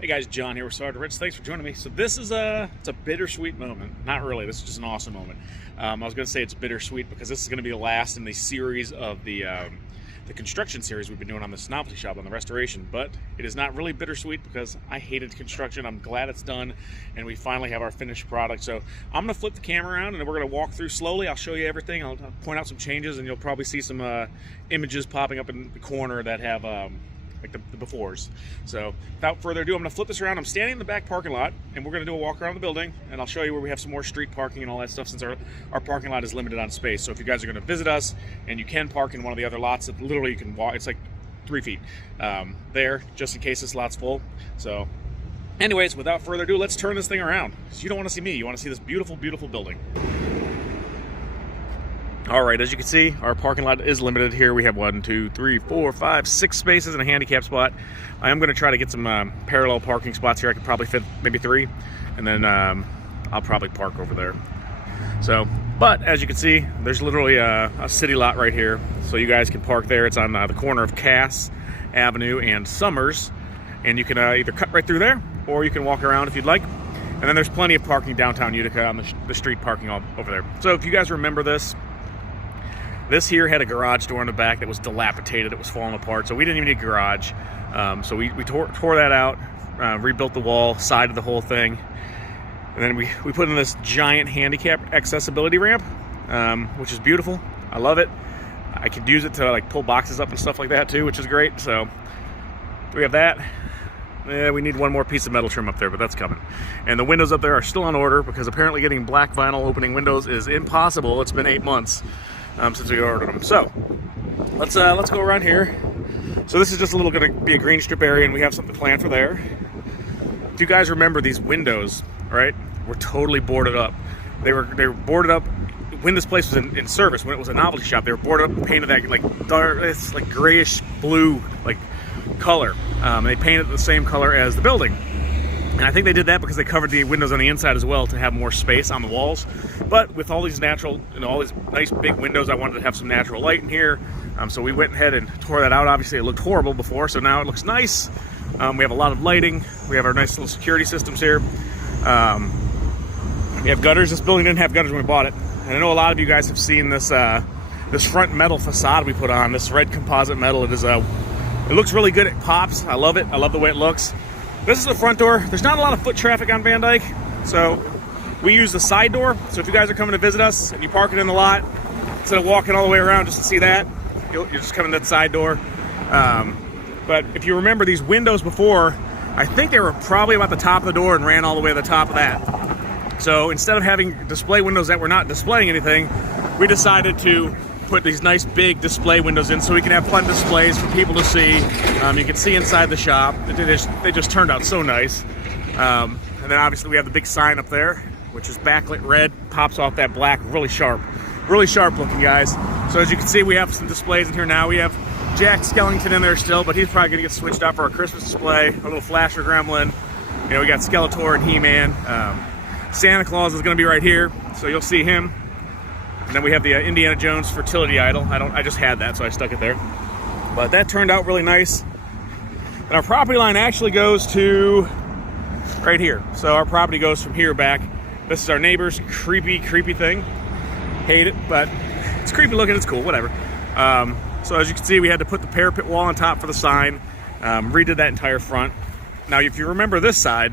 Hey guys, John here with Sarge. Thanks for joining me. So this is it's a bittersweet moment. Not really. This is just an awesome moment. I was going to say it's bittersweet because this is going to be the last in the series of the construction series we've been doing on this novelty shop on the restoration. But it is not really bittersweet because I hated construction. I'm glad it's done, and we finally have our finished product. So I'm going to flip the camera around, and we're going to walk through slowly. I'll show you everything. I'll point out some changes, and you'll probably see some images popping up in the corner that have like the befores. So without further ado, I'm gonna flip this around. I'm standing in the back parking lot, and we're gonna do a walk around the building, and I'll show you where we have some more street parking and all that stuff, since our parking lot is limited on space. So if you guys are gonna visit us and you can park in one of the other lots that literally you can walk, it's like 3 feet there, just in case this lot's full. So anyways, without further ado, let's turn this thing around. So you don't want to see me, you want to see this beautiful, beautiful building. All right, as you can see, our parking lot is limited here. We have 1, 2, 3, 4, 5, 6 spaces and a handicap spot. I am going to try to get some parallel parking spots here. I could probably fit maybe 3, and then I'll probably park over there. So, but as you can see, there's literally a city lot right here, so you guys can park there. It's on the corner of Cass Avenue and Summers, and you can either cut right through there, or you can walk around if you'd like. And then there's plenty of parking downtown Utica on the street parking all over there. So if you guys remember this here had a garage door in the back that was dilapidated. It was falling apart, so we didn't even need a garage. So we tore that out, rebuilt the wall, sided the whole thing, and then we put in this giant handicap accessibility ramp, which is beautiful. I love it. I could use it to like pull boxes up and stuff like that too, which is great. So we have that. We need one more piece of metal trim up there, but that's coming. And the windows up there are still on order because apparently getting black vinyl opening windows is impossible. It's been 8 months since we ordered them. So let's go around here. So this is just going to be a green strip area, and we have something planned for there. Do you guys remember these windows? Right, were totally boarded up. They were boarded up when this place was in service. When it was a novelty shop, they were boarded up and painted that like dark, it's like grayish blue like color. And they painted it the same color as the building. And I think they did that because they covered the windows on the inside as well to have more space on the walls. But with all these natural, all these nice big windows, I wanted to have some natural light in here. So we went ahead and tore that out. Obviously, it looked horrible before, so now it looks nice. We have a lot of lighting. We have our nice little security systems here. We have gutters. This building didn't have gutters when we bought it. And I know a lot of you guys have seen this this front metal facade we put on. This red composite metal. It looks really good. It pops. I love it. I love the way it looks. This is the front door. There's not a lot of foot traffic on Vandyke, so we use the side door. So if you guys are coming to visit us and you park it in the lot, instead of walking all the way around just to see that, you'll just come in that side door. But if you remember these windows before, I think they were probably about the top of the door and ran all the way to the top of that. So instead of having display windows that were not displaying anything, we decided to put these nice big display windows in so we can have fun displays for people to see. You can see inside the shop. They just turned out so nice. And then obviously we have the big sign up there, which is backlit red, pops off that black, really sharp looking, guys. So as you can see, we have some displays in here now. We have Jack Skellington in there still, but he's probably gonna get switched out for our Christmas display. A little Flasher Gremlin. We got Skeletor and He-Man. Santa Claus is gonna be right here, so you'll see him. And then we have the Indiana Jones fertility idol. I just had that, so I stuck it there. But that turned out really nice. And our property line actually goes to right here. So our property goes from here back. This is our neighbor's creepy thing. Hate it, but it's creepy looking. It's cool, whatever. So as you can see, we had to put the parapet wall on top for the sign. Redid that entire front. Now, if you remember this side,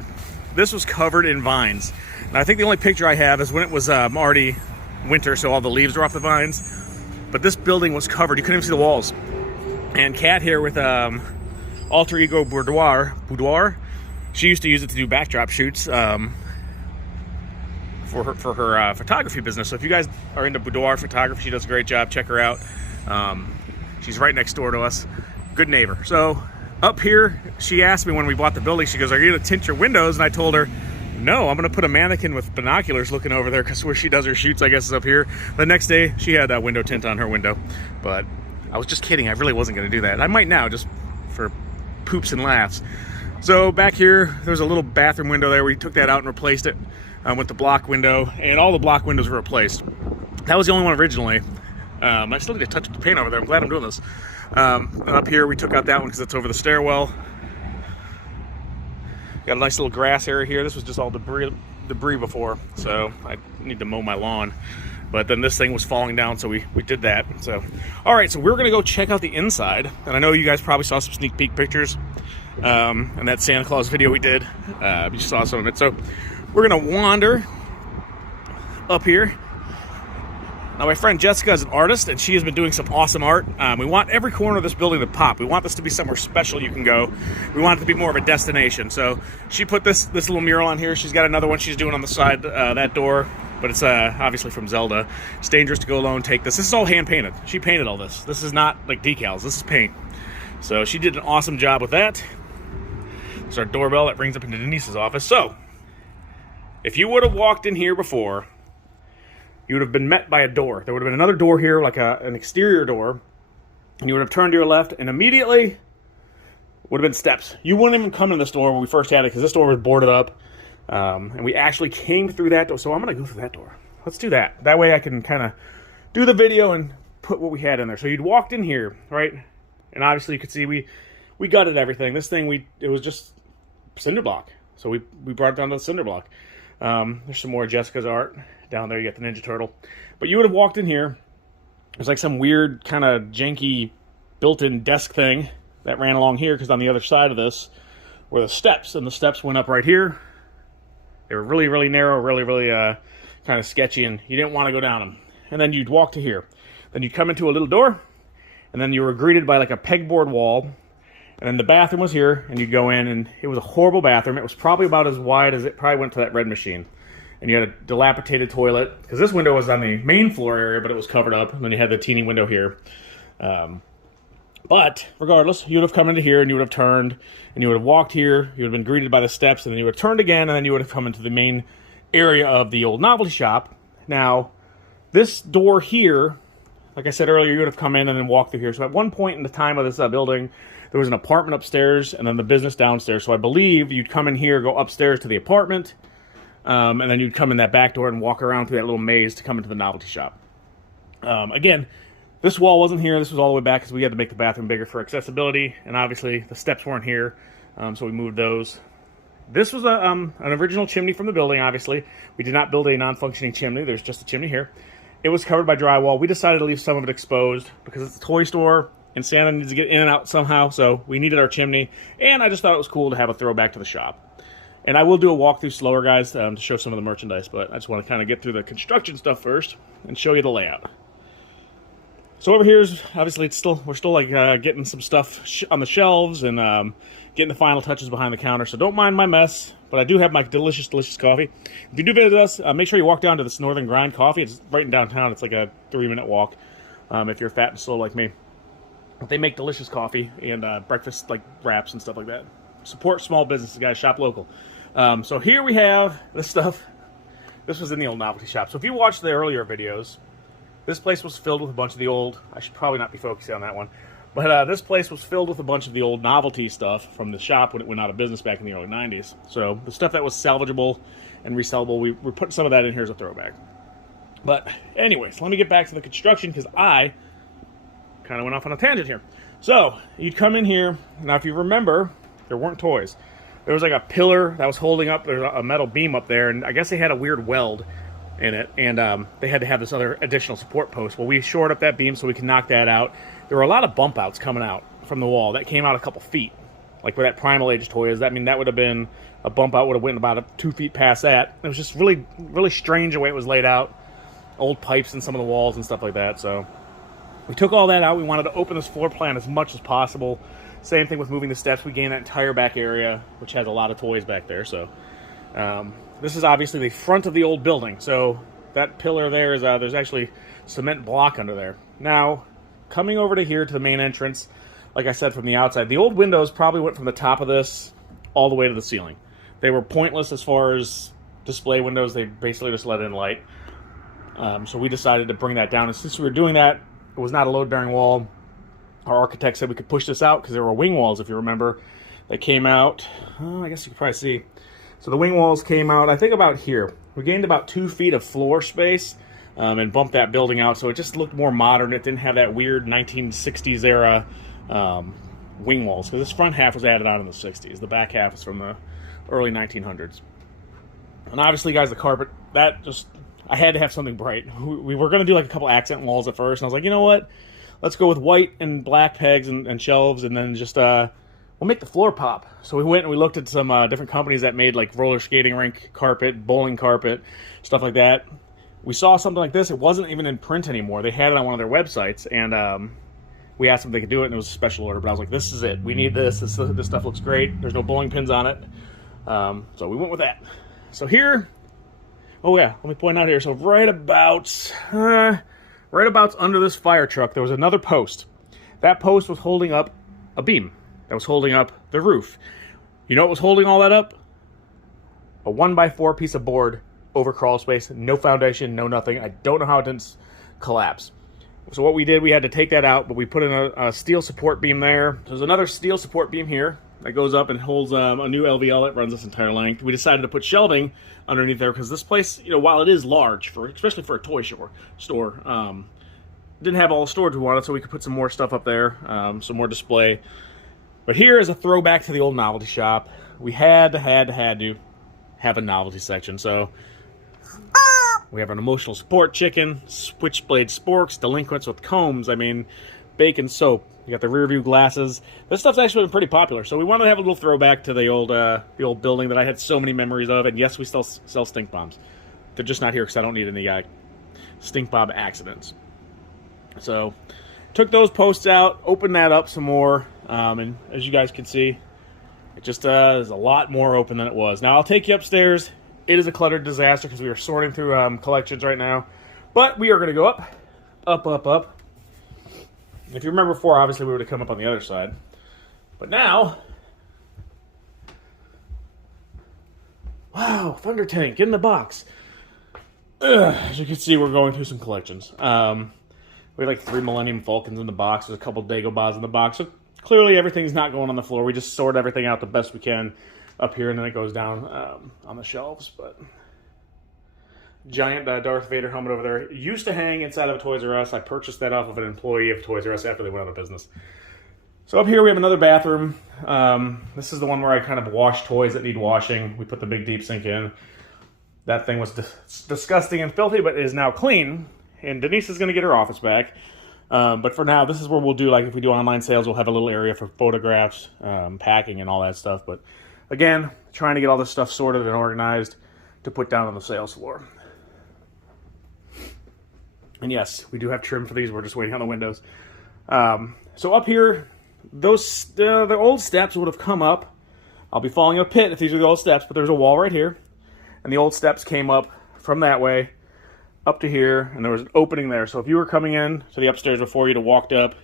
this was covered in vines. And I think the only picture I have is when it was already winter, so all the leaves were off the vines. But this building was covered. You couldn't even see the walls. And Kat here with Alter Ego Boudoir, she used to use it to do backdrop shoots for her photography business. So if you guys are into boudoir photography, she does a great job. Check her out. She's right next door to us. Good neighbor. So up here, she asked me when we bought the building, she goes, "Are you gonna tint your windows?" And I told her, "No, I'm gonna put a mannequin with binoculars looking over there," because where she does her shoots, I guess, is up here. The next day, she had a window tint on her window, but I was just kidding. I really wasn't gonna do that. I might now, just for poops and laughs. So back here, there's a little bathroom window there. We took that out and replaced it with the block window, and all the block windows were replaced. That was the only one originally. I still need to touch the paint over there. I'm glad I'm doing this. And up here, we took out that one because it's over the stairwell. Got a nice little grass area here. This was just all debris before, so I need to mow my lawn. But then this thing was falling down, so we did that. So, all right, so we're gonna go check out the inside. And I know you guys probably saw some sneak peek pictures and that Santa Claus video we did. You saw some of it. So we're gonna wander up here. Now, my friend Jessica is an artist, and she has been doing some awesome art. We want every corner of this building to pop. We want this to be somewhere special you can go. We want it to be more of a destination. So she put this little mural on here. She's got another one she's doing on the side, that door, but it's obviously from Zelda. It's dangerous to go alone, take this. This is all hand-painted. She painted all this. This is not like decals. This is paint. So she did an awesome job with that. It's our doorbell that brings up into Denise's office. So if you would have walked in here before, you would have been met by a door. There would have been another door here, like an exterior door, and you would have turned to your left, and immediately would have been steps. You wouldn't even come in this door when we first had it, because this door was boarded up, and we actually came through that door. So I'm going to go through that door. Let's do that. That way I can kind of do the video and put what we had in there. So you'd walked in here, right? And obviously you could see we gutted everything. This thing, it was just cinder block. So we brought it down to the cinder block. There's some more Jessica's art. Down there you got the Ninja Turtle. But you would have walked in here. There's like some weird kind of janky built-in desk thing that ran along here, because on the other side of this were the steps, and the steps went up right here. They were really, really narrow, really, really kind of sketchy, and you didn't want to go down them. And then you'd walk to here. Then you'd come into a little door, and then you were greeted by like a pegboard wall, and then the bathroom was here, and you'd go in, and it was a horrible bathroom. It was probably about as wide as it probably went to that red machine. And you had a dilapidated toilet, because this window was on the main floor area, but it was covered up. And then you had the teeny window here. But regardless, you would have come into here, and you would have turned, and you would have walked here. You would have been greeted by the steps, and then you would have turned again, and then you would have come into the main area of the old novelty shop. Now, this door here, like I said earlier, you would have come in and then walked through here. So at one point in the time of this building, there was an apartment upstairs, and then the business downstairs. So I believe you'd come in here, go upstairs to the apartment, and then you'd come in that back door and walk around through that little maze to come into the novelty shop. Again, this wall wasn't here. This was all the way back because we had to make the bathroom bigger for accessibility. And obviously, the steps weren't here, so we moved those. This was an original chimney from the building, obviously. We did not build a non-functioning chimney. There's just a chimney here. It was covered by drywall. We decided to leave some of it exposed because it's a toy store, and Santa needs to get in and out somehow, so we needed our chimney. And I just thought it was cool to have a throwback to the shop. And I will do a walkthrough slower, guys, to show some of the merchandise, but I just want to kind of get through the construction stuff first and show you the layout. So over here is, obviously, we're still like getting some stuff on the shelves and getting the final touches behind the counter, so don't mind my mess, but I do have my delicious, delicious coffee. If you do visit us, make sure you walk down to this Northern Grind Coffee. It's right in downtown. It's like a 3-minute walk if you're fat and slow like me. But they make delicious coffee and breakfast like wraps and stuff like that. Support small businesses, guys. Shop local. So here we have this stuff. This was in the old novelty shop. So if you watched the earlier videos, this place was filled with a bunch of the old, I should probably not be focusing on that one, but this place was filled with a bunch of the old novelty stuff from the shop when it went out of business back in the early 90s. So the stuff that was salvageable and resellable, we're putting some of that in here as a throwback. But anyways, let me get back to the construction because I kind of went off on a tangent here. So you'd come in here. Now if you remember, there weren't toys. There was like a pillar that was holding up, there's a metal beam up there, and I guess they had a weird weld in it, and they had to have this other additional support post. Well, we shored up that beam so we could knock that out. There were a lot of bump outs coming out from the wall that came out a couple feet, like where that Primal Age toy is. I mean, that would have been a bump out, would have went about 2 feet past that. It was just really, really strange the way it was laid out. Old pipes in some of the walls and stuff like that. So we took all that out. We wanted to open this floor plan as much as possible. Same thing with moving the steps. We gained that entire back area, which has a lot of toys back there. So this is obviously the front of the old building. So that pillar there is there's actually cement block under there. Now, coming over to here to the main entrance, like I said, from the outside, the old windows probably went from the top of this all the way to the ceiling. They were pointless as far as display windows. They basically just let in light. So we decided to bring that down. And since we were doing that, it was not a load-bearing wall. Our architect said we could push this out because there were wing walls, if you remember, that came out. I guess you can probably see. So the wing walls came out, I think, about here. We gained about 2 feet of floor space and bumped that building out, so it just looked more modern. It didn't have that weird 1960s era wing walls, because this front half was added on in the 60s. The back half is from the early 1900s. And obviously, guys, the carpet, that just, I had to have something bright. We were going to do like a couple accent walls at first, and I was like, you know what? Let's go with white and black pegs and shelves, and then just, we'll make the floor pop. So we went and we looked at some different companies that made like roller skating rink carpet, bowling carpet, stuff like that. We saw something like this. It wasn't even in print anymore. They had it on one of their websites, and we asked them if they could do it, and it was a special order. But I was like, this is it. We need this. This stuff looks great. There's no bowling pins on it. So we went with that. So here, oh yeah, let me point out here. So right about under this fire truck, there was another post. That post was holding up a beam that was holding up the roof. You know what was holding all that up? A 1x4 piece of board over crawl space, no foundation, no nothing. I don't know how it didn't collapse. So what we did, we had to take that out, but we put in a steel support beam there. There's another steel support beam here that goes up and holds a new LVL that runs this entire length. We decided to put shelving underneath there because this place, you know, while it is large, especially for a toy store, didn't have all the storage we wanted, so we could put some more stuff up there, some more display. But here is a throwback to the old novelty shop. We had to have a novelty section. So we have an emotional support chicken, switchblade sporks, delinquents with combs. I mean, bacon soap. You got the rear view glasses. This stuff's actually been pretty popular. So we wanted to have a little throwback to the old building that I had so many memories of. And yes, we still sell stink bombs. They're just not here because I don't need any stink bomb accidents. So took those posts out, opened that up some more, and as you guys can see, it just is a lot more open than it was. Now I'll take you upstairs. It is a cluttered disaster because we are sorting through collections right now, but we are going to go up. If you remember before, obviously we would have come up on the other side, but now, wow, Thunder Tank in the box. As you can see, we're going through some collections. We have like 3 Millennium Falcons in the box. There's a couple Dagobahs in the box. So clearly everything's not going on the floor. We just sort everything out the best we can up here, and then it goes down on the shelves. But giant Darth Vader helmet over there. It used to hang inside of a Toys R Us. I purchased that off of an employee of Toys R Us after they went out of business. So up here we have another bathroom. This is the one where I kind of wash toys that need washing. We put the big deep sink in. That thing was disgusting and filthy, but it is now clean. And Denise is going to get her office back. But for now, this is where we'll do, like if we do online sales, we'll have a little area for photographs, packing, and all that stuff. But again, trying to get all this stuff sorted and organized to put down on the sales floor. And yes, we do have trim for these. We're just waiting on the windows. So up here, the old steps would have come up. I'll be falling in a pit if these are the old steps, but there's a wall right here. And the old steps came up from that way up to here, and there was an opening there. So if you were coming in to the upstairs before, you'd have walked up,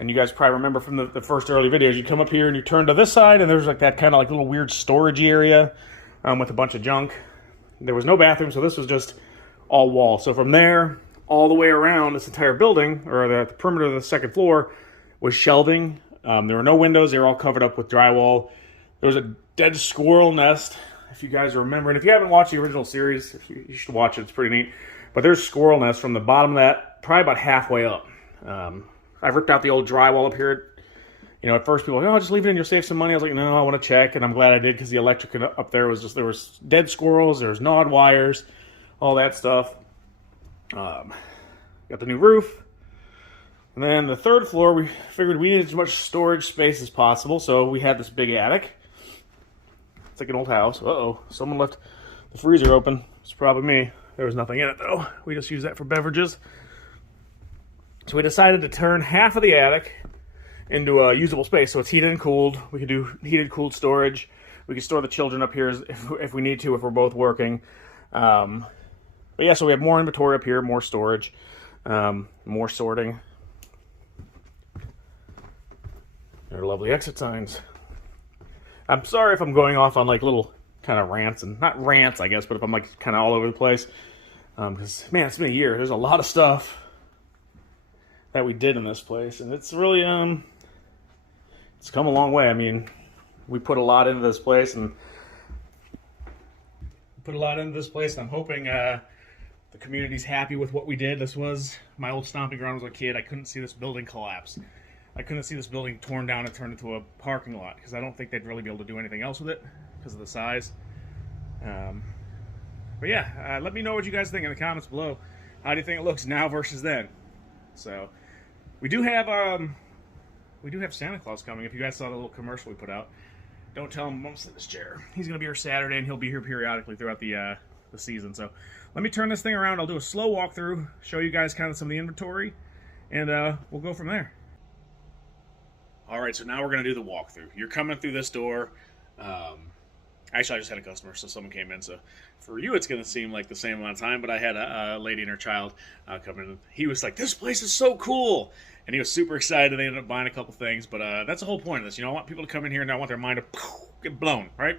and you guys probably remember from the first early videos, you'd come up here and you turn to this side, and there's like that kind of like little weird storage area with a bunch of junk. There was no bathroom, so this was just all wall. So from there all the way around this entire building, or the perimeter of the second floor, was shelving. There were no windows. They were all covered up with drywall. There was a dead squirrel nest, if you guys remember. And if you haven't watched the original series, you should watch it. It's pretty neat. But there's squirrel nest from the bottom of that, probably about halfway up. I ripped out the old drywall up here. You know, at first people were like, oh, just leave it in, you'll save some money. I was like, no, I want to check. And I'm glad I did, because the electric up there was just, there was dead squirrels, there was gnawed wires, all that stuff. Got the new roof. And then the third floor, we figured we needed as much storage space as possible. So we had this big attic. It's like an old house. Uh-oh, someone left the freezer open. It's probably me. There was nothing in it, though. We just use that for beverages. So we decided to turn half of the attic into a usable space. So it's heated and cooled. We could do heated, cooled storage. We could store the children up here if we need to, if we're both working. But yeah, so we have more inventory up here, more storage, more sorting. There are lovely exit signs. I'm sorry if I'm going off on like little kind of rants, and not rants, I guess, but if I'm like kind of all over the place. Because, man, it's been a year. There's a lot of stuff that we did in this place, and it's really, it's come a long way. I mean, we put a lot into this place, and I'm hoping the community's happy with what we did. This was my old stomping ground as a kid. I couldn't see this building collapse. I couldn't see this building torn down and turned into a parking lot, because I don't think they'd really be able to do anything else with it because of the size. But yeah, let me know what you guys think in the comments below. How do you think it looks now versus then? So we do have Santa Claus coming. If you guys saw the little commercial we put out, don't tell him I'm gonna sit in this chair. He's gonna be here Saturday, and he'll be here periodically throughout the season. So let me turn this thing around. I'll do a slow walkthrough, show you guys kind of some of the inventory, and we'll go from there. All right, so now we're gonna do the walkthrough. You're coming through this door. Actually, I just had a customer, so someone came in. So for you, it's going to seem like the same amount of time, but I had a lady and her child come in. He was like, this place is so cool. And he was super excited. They ended up buying a couple things, but that's the whole point of this. You know, I want people to come in here and I want their mind to get blown, right?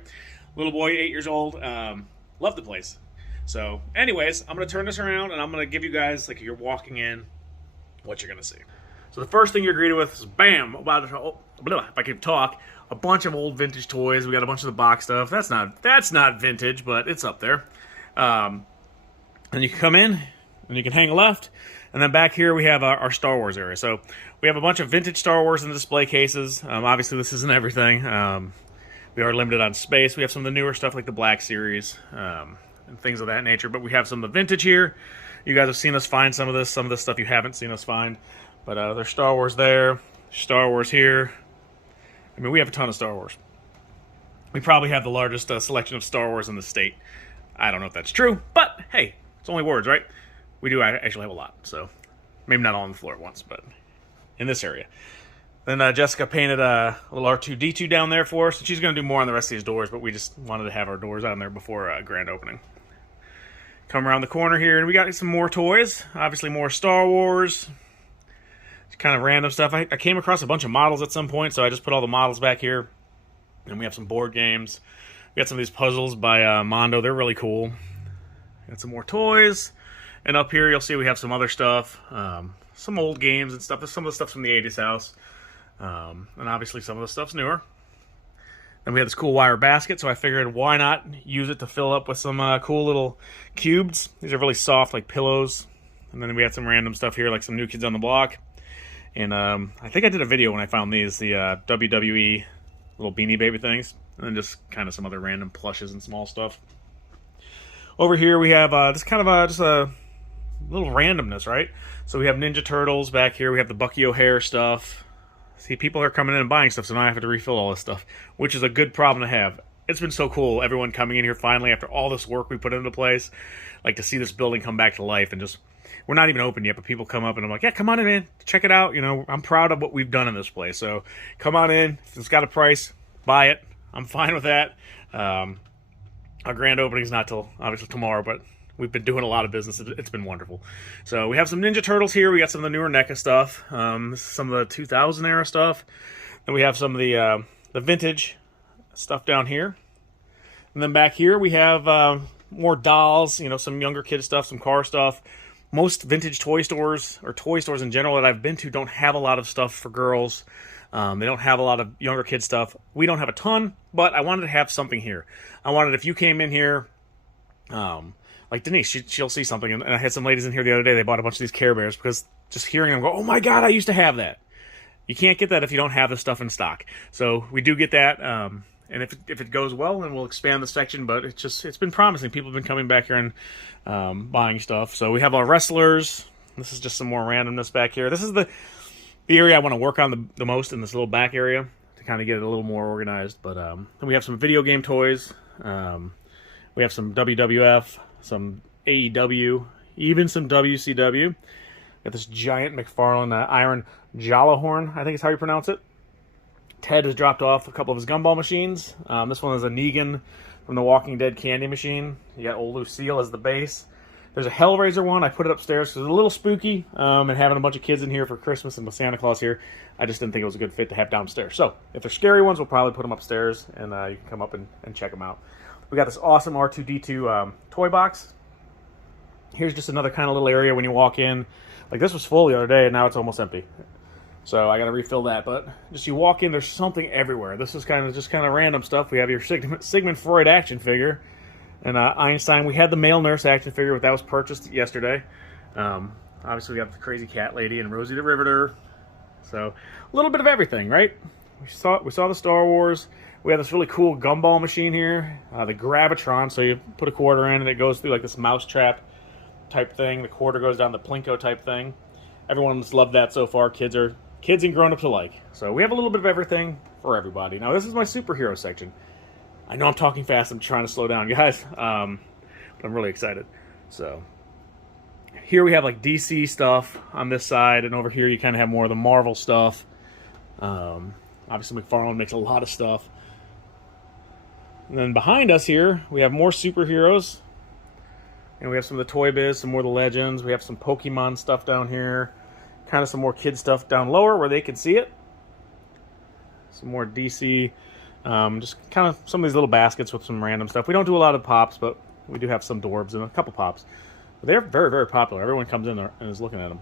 Little boy, 8 years old, loved the place. So anyways, I'm going to turn this around and I'm going to give you guys, like, you're walking in, what you're going to see. So the first thing you're greeted with is, bam, if I could talk, a bunch of old vintage toys. We got a bunch of the box stuff. That's not vintage, but it's up there. And you can come in, and you can hang a left. And then back here we have our Star Wars area. So we have a bunch of vintage Star Wars in the display cases. Obviously, this isn't everything. We are limited on space. We have some of the newer stuff like the Black Series and things of that nature. But we have some of the vintage here. You guys have seen us find some of this. Some of this stuff you haven't seen us find. But there's Star Wars there, Star Wars here. I mean, we have a ton of Star Wars. We probably have the largest selection of Star Wars in the state. I don't know if that's true, but hey, it's only words, right? We do actually have a lot, so maybe not all on the floor at once, but in this area. Then Jessica painted a little R2-D2 down there for us, and she's going to do more on the rest of these doors, but we just wanted to have our doors on there before grand opening. Come around the corner here, and we got some more toys. Obviously, more Star Wars. Kind of random stuff. I came across a bunch of models at some point, so I just put all the models back here. And we have some board games. We got some of these puzzles by Mondo. They're really cool. Got some more toys. And up here, you'll see we have some other stuff. Some old games and stuff. Some of the stuff's from the 80s house. And obviously some of the stuff's newer. Then we have this cool wire basket, so I figured why not use it to fill up with some cool little cubes. These are really soft, like pillows. And then we had some random stuff here, like some New Kids on the Block. And I think I did a video when I found these, the WWE little Beanie Baby things. And then just kind of some other random plushes and small stuff. Over here we have this kind of just a little randomness, right? So we have Ninja Turtles back here. We have the Bucky O'Hare stuff. See, people are coming in and buying stuff, so now I have to refill all this stuff, which is a good problem to have. It's been so cool, everyone coming in here finally after all this work we put into place. Like, to see this building come back to life and just... We're not even open yet, but people come up and I'm like, yeah, come on in, man. Check it out. You know, I'm proud of what we've done in this place. So come on in. If it's got a price, buy it. I'm fine with that. Our grand opening is not till, obviously, tomorrow, but we've been doing a lot of business. It's been wonderful. So we have some Ninja Turtles here. We got some of the newer NECA stuff. This is some of the 2000 era stuff. Then we have some of the vintage stuff down here. And then back here we have more dolls, you know, some younger kid stuff, some car stuff. Most vintage toy stores, or toy stores in general that I've been to, don't have a lot of stuff for girls. They don't have a lot of younger kid stuff. We don't have a ton, but I wanted to have something here. I wanted, if you came in here, like Denise, she'll see something. And I had some ladies in here the other day, they bought a bunch of these Care Bears because just hearing them go, oh my God, I used to have that. You can't get that if you don't have the stuff in stock. So we do get that. And if it goes well, then we'll expand the section. But it's been promising. People have been coming back here and buying stuff. So we have our wrestlers. This is just some more randomness back here. This is the area I want to work on the most, in this little back area, to kind of get it a little more organized. But then we have some video game toys. We have some WWF, some AEW, even some WCW. Got this giant McFarlane Iron Jalahorn, I think is how you pronounce it. Ted has dropped off a couple of his gumball machines. This one is a Negan from the Walking Dead candy machine. You got old Lucille as the base. There's a Hellraiser one. I put it upstairs because it's a little spooky. And having a bunch of kids in here for Christmas and with Santa Claus here, I just didn't think it was a good fit to have downstairs. So if they're scary ones, we'll probably put them upstairs, and you can come up and check them out. We got this awesome R2-D2 toy box. Here's just another kind of little area when you walk in. Like, this was full the other day, and now it's almost empty. So I got to refill that, but just you walk in, there's something everywhere. This is kind of random stuff. We have your Sigmund Freud action figure, and Einstein. We had the male nurse action figure, but that was purchased yesterday. Obviously, we got the crazy cat lady and Rosie the Riveter. So a little bit of everything, right? We saw the Star Wars. We have this really cool gumball machine here, the Gravitron. So you put a quarter in and it goes through like this mousetrap type thing. The quarter goes down the Plinko type thing. Everyone's loved that so far. Kids and grown-ups alike. So we have a little bit of everything for everybody. Now this is my superhero section. I know I'm talking fast. I'm trying to slow down, guys. But I'm really excited. So here we have like DC stuff on this side, and over here you kind of have more of the Marvel stuff. Obviously McFarlane makes a lot of stuff. And then behind us here, we have more superheroes. And we have some of the Toy Biz, some more of the Legends. We have some Pokemon stuff down here. Kind of some more kid stuff down lower where they can see it. Some more DC. Just kind of some of these little baskets with some random stuff. We don't do a lot of pops, but we do have some Dorbs and a couple pops. But they're very, very popular. Everyone comes in there and is looking at them.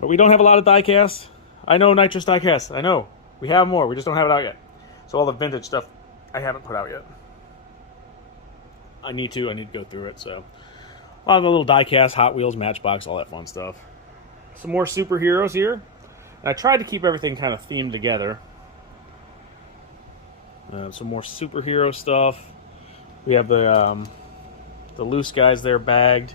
But we don't have a lot of die-casts. I know Nitrous die-casts. I know. We have more. We just don't have it out yet. So all the vintage stuff I haven't put out yet. I need to go through it. So a lot of the little die-cast, Hot Wheels, Matchbox, all that fun stuff. Some more superheroes here. And I tried to keep everything kind of themed together. Some more superhero stuff. We have the loose guys there bagged.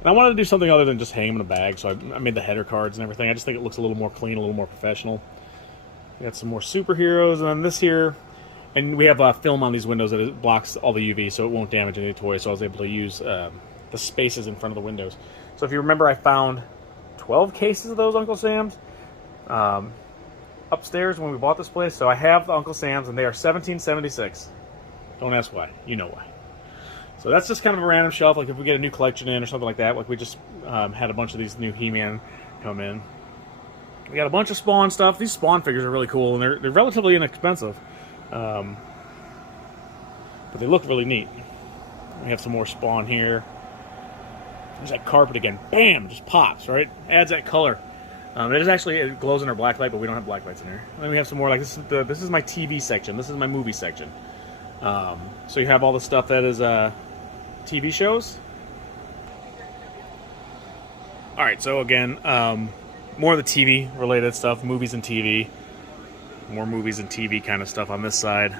And I wanted to do something other than just hang them in a bag, so I made the header cards and everything. I just think it looks a little more clean, a little more professional. We got some more superheroes, and then this here, and we have film on these windows that it blocks all the UV, so it won't damage any toys, so I was able to use the spaces in front of the windows. So if you remember, I found 12 cases of those Uncle Sam's upstairs when we bought this place. So I have the Uncle Sam's, and they are $17.76. Don't ask why. You know why. So that's just kind of a random shelf, like if we get a new collection in or something like that. Like we just had a bunch of these new He-Man come in. We got a bunch of Spawn stuff. These Spawn figures are really cool, and they're relatively inexpensive. But they look really neat. We have some more Spawn here. There's that carpet again. Bam! Just pops, right? Adds that color. It glows in our black light, but we don't have black lights in here. And then we have some more, like this is my TV section. This is my movie section. So you have all the stuff that is TV shows. Alright, so again, more of the TV related stuff, movies and TV. More movies and TV kind of stuff on this side.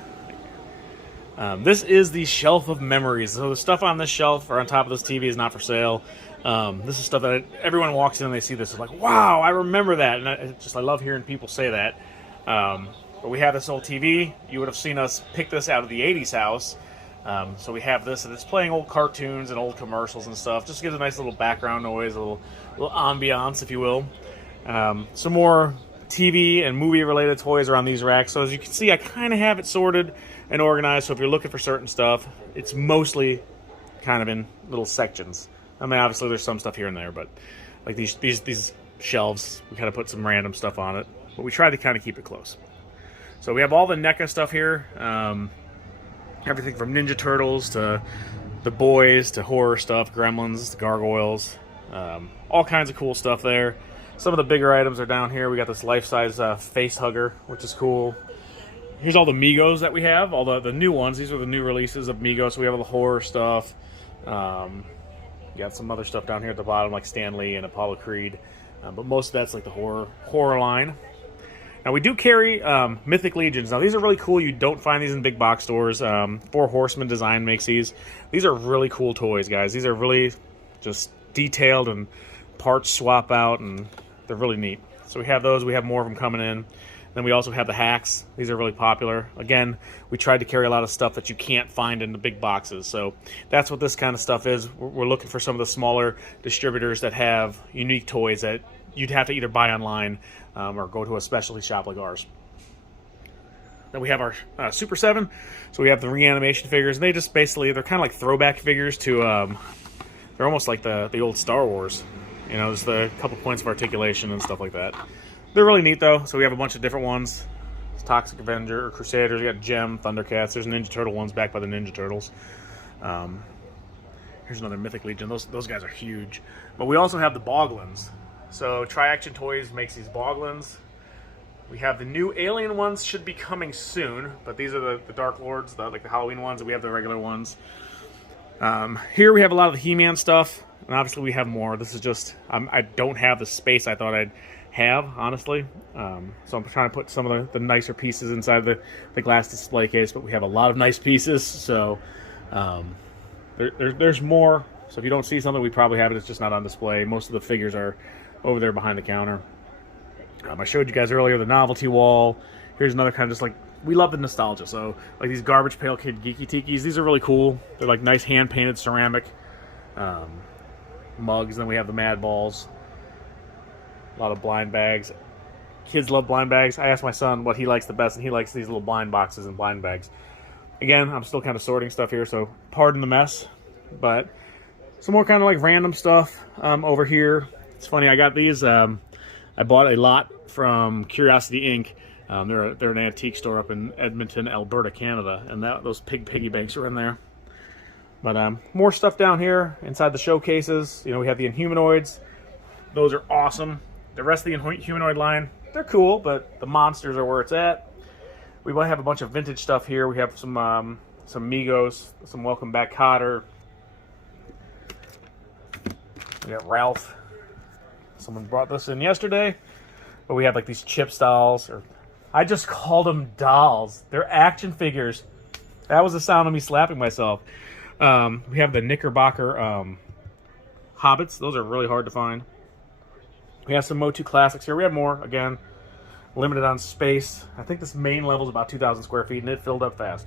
This is the shelf of memories. So the stuff on this shelf or on top of this TV is not for sale. This is stuff that everyone walks in and they see this is like, wow, I remember that. And I love hearing people say that. But we have this old TV. You would have seen us pick this out of the 80s house. So we have this, and it's playing old cartoons and old commercials and stuff. Just gives a nice little background noise, a little ambiance, if you will. Some more TV and movie-related toys are on these racks. So as you can see, I kind of have it sorted and organized. So if you're looking for certain stuff, it's mostly kind of in little sections. I mean, obviously there's some stuff here and there, but like these shelves, we kind of put some random stuff on it. But we try to kind of keep it close. So we have all the NECA stuff here. Everything from Ninja Turtles to the Boys to horror stuff, Gremlins, the Gargoyles. All kinds of cool stuff there. Some of the bigger items are down here. We got this life-size face hugger, which is cool. Here's all the Migos that we have, all the new ones. These are the new releases of Migos. So we have all the horror stuff. Got some other stuff down here at the bottom, like Stan Lee and Apollo Creed. But most of that's like the horror line. Now, we do carry Mythic Legions. Now, these are really cool. You don't find these in big box stores. Four Horsemen Design makes these. These are really cool toys, guys. These are really just detailed and parts swap out, and they're really neat. So we have those. We have more of them coming in. Then we also have the hacks. These are really popular. Again, we tried to carry a lot of stuff that you can't find in the big boxes. So that's what this kind of stuff is. We're looking for some of the smaller distributors that have unique toys that you'd have to either buy online or go to a specialty shop like ours. Then we have our Super 7. So we have the reanimation figures. And they just basically, they're kind of like throwback figures to, they're almost like the old Star Wars. You know, there's a couple points of articulation and stuff like that. They're really neat, though. So we have a bunch of different ones. It's Toxic Avenger or Crusaders. We got Gem, Thundercats. There's Ninja Turtle ones backed by the Ninja Turtles. Here's another Mythic Legion. Those guys are huge. But we also have the Boglins. So Tri-Action Toys makes these Boglins. We have the new Alien ones, should be coming soon. But these are the Dark Lords, like the Halloween ones, and we have the regular ones. Here we have a lot of the He-Man stuff. And obviously we have more. This is just, I don't have the space I thought I'd have, honestly. So I'm trying to put some of the nicer pieces inside the glass display case, but we have a lot of nice pieces, so there's more. So if you don't see something, we probably have it. It's just not on display. Most of the figures are over there behind the counter. I showed you guys earlier the novelty wall. Here's another kind of just like, we love the nostalgia. So like these Garbage Pail Kid Geeky Tikis, these are really cool. They're like nice hand-painted ceramic mugs. Then we have the Mad Balls. A lot of blind bags. Kids love blind bags. I asked my son what he likes the best, and he likes these little blind boxes and blind bags. Again, I'm still kind of sorting stuff here, so pardon the mess. But some more kind of like random stuff over here. It's funny, I got these. I bought a lot from Curiosity Inc. They're an antique store up in Edmonton, Alberta, Canada, and those piggy banks are in there. But more stuff down here inside the showcases. You know, we have the Inhumanoids. Those are awesome. The rest of the Inhumanoid line, they're cool, but the monsters are where it's at. We might have a bunch of vintage stuff here. We have some Migos, some Welcome Back Kotter. We got Ralph. Someone brought this in yesterday. But we have like these Chips dolls, or I just called them dolls. They're action figures. That was the sound of me slapping myself. We have the Knickerbocker Hobbits. Those are really hard to find. We have some MOTU classics here. We have more, again, limited on space. I think this main level is about 2,000 square feet, and it filled up fast.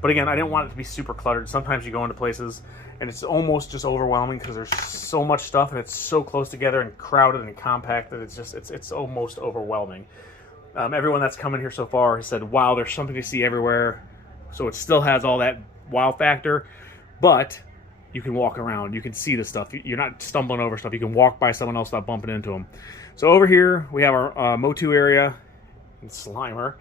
But again, I didn't want it to be super cluttered. Sometimes you go into places, and it's almost just overwhelming because there's so much stuff, and it's so close together and crowded and compact that it's almost overwhelming. Everyone that's come in here so far has said, wow, there's something to see everywhere. So it still has all that wow factor, but you can walk around, you can see the stuff, you're not stumbling over stuff, you can walk by someone else without bumping into them. So over here we have our MOTU area and Slimer.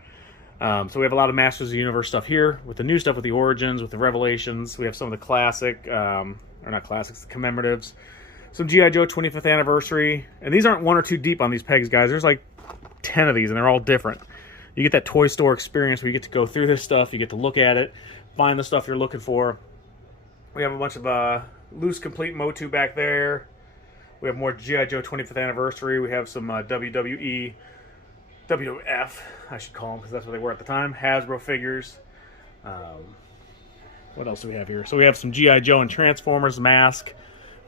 So we have a lot of Masters of the Universe stuff here, with the new stuff, with the Origins, with the Revelations. We have some of the classic, or not classics, the commemoratives. Some GI Joe 25th anniversary, and these aren't one or two deep on these pegs, guys. There's like 10 of these, and they're all different. You get that toy store experience where you get to go through this stuff, you get to look at it, find the stuff you're looking for. We have a bunch of loose complete MOTU back there. We have more GI Joe 25th anniversary. We have some WWE, WF, I should call them because that's what they were at the time. Hasbro figures. What else do we have here? So we have some GI Joe and Transformers mask.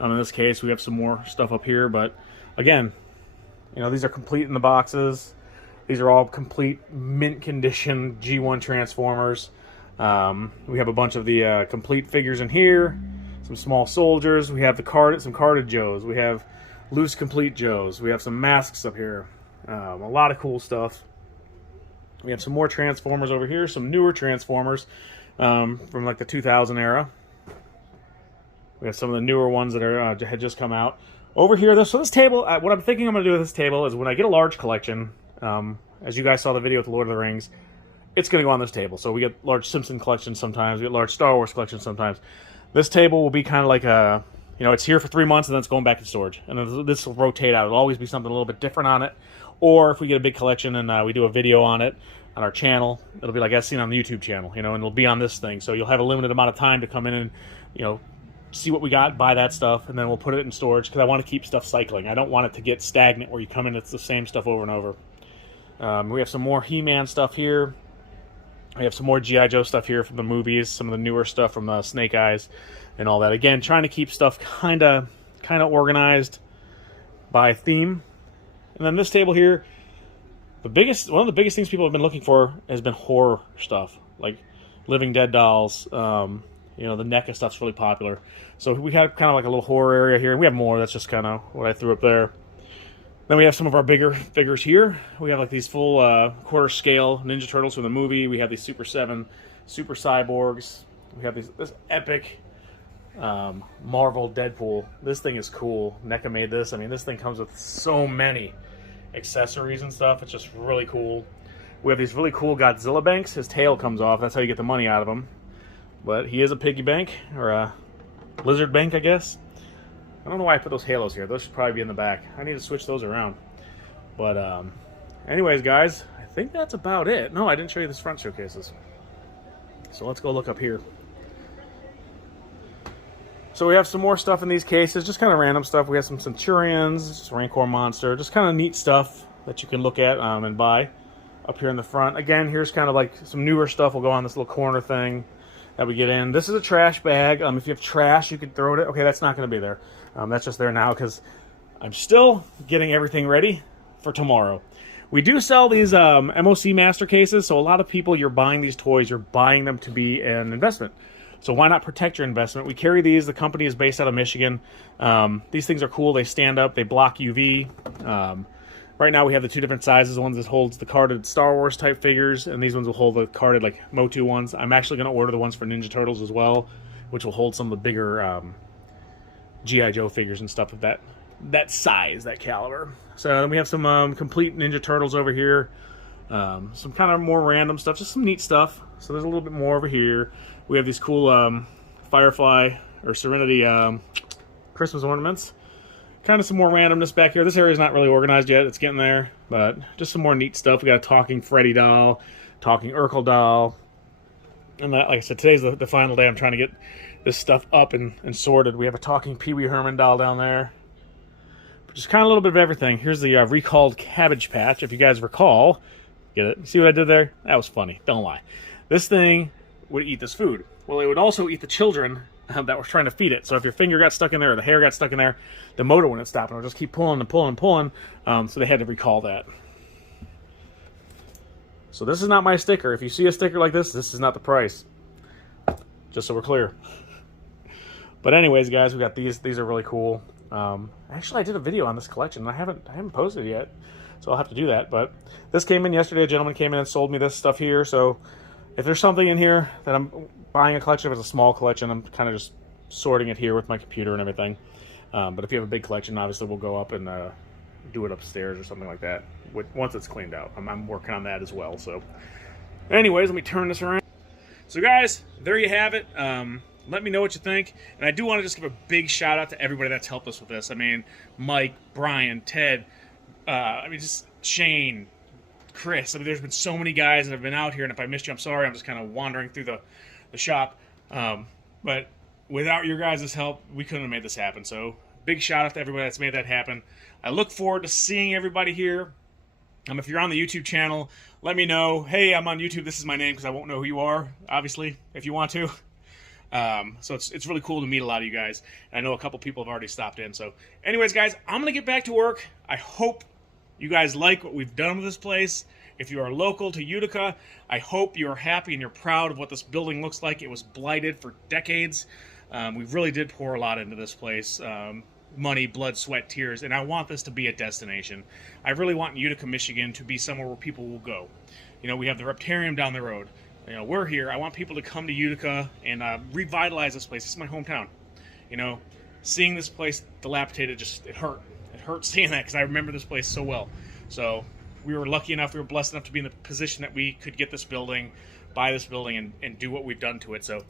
In this case, we have some more stuff up here. But again, you know, these are complete in the boxes. These are all complete mint condition G1 Transformers. We have a bunch of the complete figures in here, some small soldiers. We have some carded Joes. We have loose complete Joes. We have some masks up here. A lot of cool stuff. We have some more Transformers over here, some newer Transformers from like the 2000 era. We have some of the newer ones that are had just come out. Over here, this table, what I'm thinking I'm going to do with this table is when I get a large collection, as you guys saw the video with Lord of the Rings, it's going to go on this table. So we get large Simpson collections sometimes. We get large Star Wars collections sometimes. This table will be kind of like a, you know, it's here for 3 months and then it's going back to storage. And then this will rotate out. It'll always be something a little bit different on it. Or if we get a big collection and we do a video on it on our channel, it'll be like as seen on the YouTube channel, you know, and it'll be on this thing. So you'll have a limited amount of time to come in and, you know, see what we got, buy that stuff, and then we'll put it in storage because I want to keep stuff cycling. I don't want it to get stagnant where you come in, it's the same stuff over and over. We have some more He-Man stuff here. We have some more G.I. Joe stuff here from the movies, some of the newer stuff from the Snake Eyes and all that. Again, trying to keep stuff kind of organized by theme. And then this table here, one of the biggest things people have been looking for has been horror stuff, like Living Dead dolls. You know, the NECA stuff's really popular. So we have kind of like a little horror area here. We have more. That's just kind of what I threw up there. Then we have some of our bigger figures here. We have like these full quarter scale Ninja Turtles from the movie. We have these Super 7 Super Cyborgs. We have this epic Marvel Deadpool. This thing is cool. NECA made this. I mean, this thing comes with so many accessories and stuff. It's just really cool. We have these really cool Godzilla banks. His tail comes off. That's how you get the money out of him. But he is a piggy bank, or a lizard bank, I guess. I don't know why I put those halos here. Those should probably be in the back. I need to switch those around. But anyways, guys, I think that's about it. No, I didn't show you this front showcases. So let's go look up here. So we have some more stuff in these cases, just kind of random stuff. We have some Centurions, just Rancor Monster, just kind of neat stuff that you can look at and buy up here in the front. Again, here's kind of like some newer stuff. We'll go on this little corner thing that we get in. This is a trash bag. If you have trash, you could throw it. Okay, that's not going to be there. That's just there now because I'm still getting everything ready for tomorrow. We do sell these MOC master cases, so a lot of people, you're buying these toys, you're buying them to be an investment. So why not protect your investment? We carry these. The company is based out of Michigan. These things are cool. They stand up. They block UV. Right now we have the two different sizes. The ones that holds the carded Star Wars type figures, and these ones will hold the carded like MOTU ones. I'm actually going to order the ones for Ninja Turtles as well, which will hold some of the bigger GI Joe figures and stuff of that size, that caliber. So then we have some complete Ninja Turtles over here. Some kind of more random stuff, just some neat stuff. So there's a little bit more over here. We have these cool Firefly or Serenity Christmas ornaments. Kind of some more randomness back here. This area is not really organized yet. It's getting there, but just some more neat stuff. We got a talking Freddy doll, talking Urkel doll. And that, like I said, today's the final day. I'm trying to get this stuff up and sorted. We have a talking Pee Wee Herman doll down there. Just kind of a little bit of everything. Here's the recalled Cabbage Patch. If you guys recall, get it? See what I did there? That was funny. Don't lie. This thing would eat this food. Well, it would also eat the children that were trying to feed it. So if your finger got stuck in there or the hair got stuck in there, the motor wouldn't stop, and it would just keep pulling and pulling and pulling. So they had to recall that. So this is not my sticker. If you see a sticker like this is not the price. Just so we're clear. But anyways, guys, we got these. These are really cool. Actually, I did a video on this collection. I haven't posted it yet, so I'll have to do that. But this came in yesterday. A gentleman came in and sold me this stuff here. So if there's something in here that I'm buying a collection, if it's a small collection, I'm kind of just sorting it here with my computer and everything. But if you have a big collection, obviously we'll go up and do it upstairs or something like that once it's cleaned out. I'm working on that as well. So anyways, let me turn this around. So guys, there you have it. Let me know what you think. And I do want to just give a big shout out to everybody that's helped us with this. I mean, Mike, Brian, Ted, just Shane, Chris. I mean, there's been so many guys that have been out here, and if I missed you, I'm sorry. I'm just kind of wandering through the shop. But without your guys' help, we couldn't have made this happen. So big shout out to everybody that's made that happen. I look forward to seeing everybody here. If you're on the YouTube channel, let me know. Hey, I'm on YouTube. This is my name because I won't know who you are, obviously, if you want to. So it's really cool to meet a lot of you guys. And I know a couple people have already stopped in. So anyways, guys, I'm going to get back to work. I hope you guys like what we've done with this place. If you are local to Utica, I hope you're happy and you're proud of what this building looks like. It was blighted for decades. We really did pour a lot into this place. Money, blood, sweat, tears. And I want this to be a destination. I really want Utica, Michigan to be somewhere where people will go. You know, we have the Reptarium down the road. You know, we're here. I want people to come to Utica and revitalize this place. This is my hometown. You know, seeing this place dilapidated, it hurt. It hurt seeing that because I remember this place so well. So we were lucky enough, we were blessed enough to be in the position that we could get this building, buy this building, and do what we've done to it. So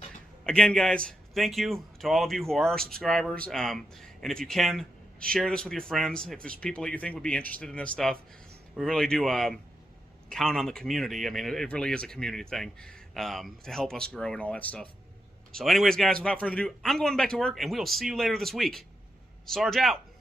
again, guys, thank you to all of you who are our subscribers. And if you can, share this with your friends. If there's people that you think would be interested in this stuff, we really do count on the community. I mean, it really is a community thing to help us grow and all that stuff. So anyways, guys, without further ado, I'm going back to work, and we will see you later this week. Sarge out.